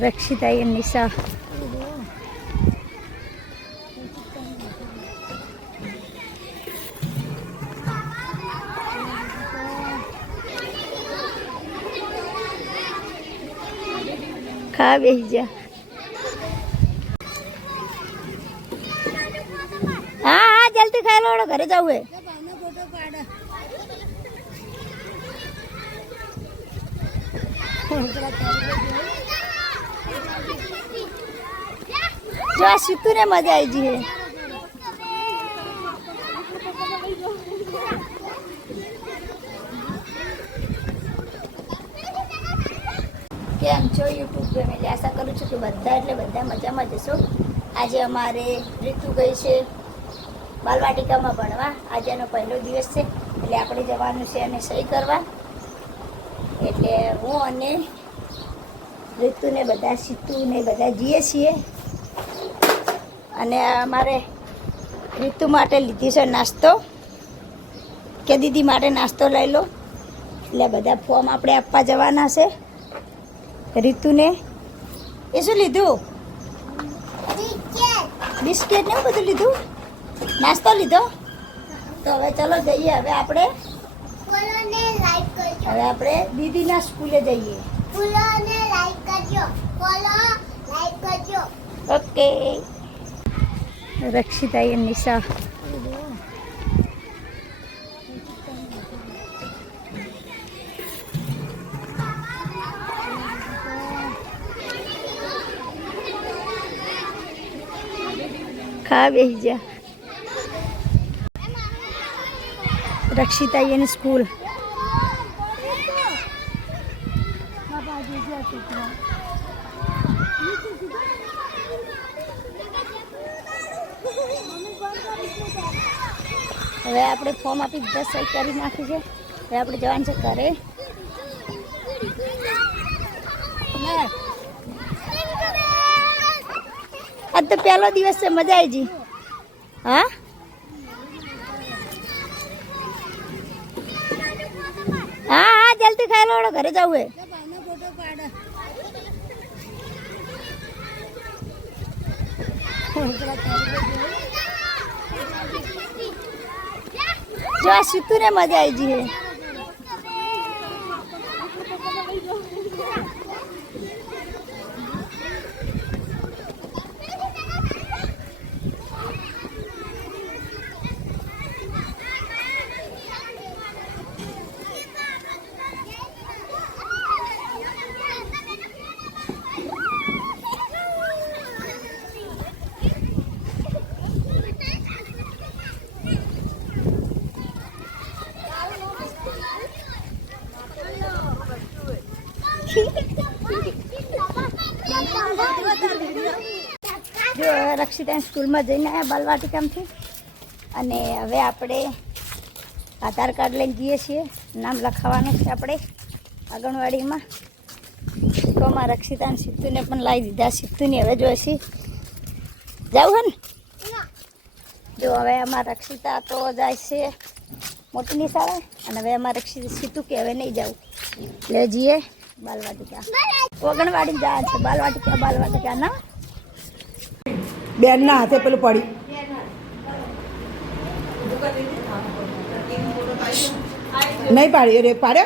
रक्षिता ये निशा खा बेही जा। हाँ हाँ जल्दी खा लो घरे जाऊ है। जो आ सीतू ने मजा आई जी है। केम छो यूट्यूब फैमिली आशा करूँ છું કે બધા એટલે બધા મજામાં જશો। આજે અમારે ऋतु ગઈ છે બાલવાટિકામાં ભણવા। આજે એનો પહેલો દિવસ છે એટલે આપણે જવાનું છે અને સહી કરવા। એટલે હું અને ऋतु ને બધા સીતુ ને બધા જઈએ છીએ અને અમારે ऋतु માટે લીધી છે નાસ્તો કે દીદી માટે નાસ્તો લઈ લો। એટલે બધા ફોર્મ આપણે આપવા જવાના છે। ऋतु ने ये शू लीधु बिस्किट ने बधु लीधु नास्तो लीधो। तो हवे चलो जाइए। हवे आपणे हवे आपणे दीदी ना स्कूले जाइए। ओके रक्षिता ये निशा खा बेही जा। रक्षिता ये स्कूल હવે આપણે ફોર્મ આપી દીધા સહી કરી નાખી છે। હવે આપણે જવાનું છે ઘરે। आज तो पहला दिवस से मजा आई जी। हाँ हाँ हाँ जल्दी खा लो घरे जाऊ है। जो आ सीतू ने मजा आई जी है। जो रक्षिता स्कूल में जईने आया बालवाटिका में अने हवे आपणे आधार कार्ड लईने जईए छीए। नाम लखावानुं छे आपणे आंगणवाड़ी में। तो अमां रक्षिता ने सीतू ने पण लाई दीधा। सीतू ने हवे जो हशी जाऊ है ने जो हवे अमां रक्षिता तो जाय छे मोटीनी शाळा अने हवे अमां रक्षिता सीतू के हवे नहीं जाऊ એટલે જઈએ बालवाटिका। आंगणवाड़ी जा छे बालवाटिका ना बेन ना हाथे पेलू पड़ी नहीं पाड़ी अरे पाड़े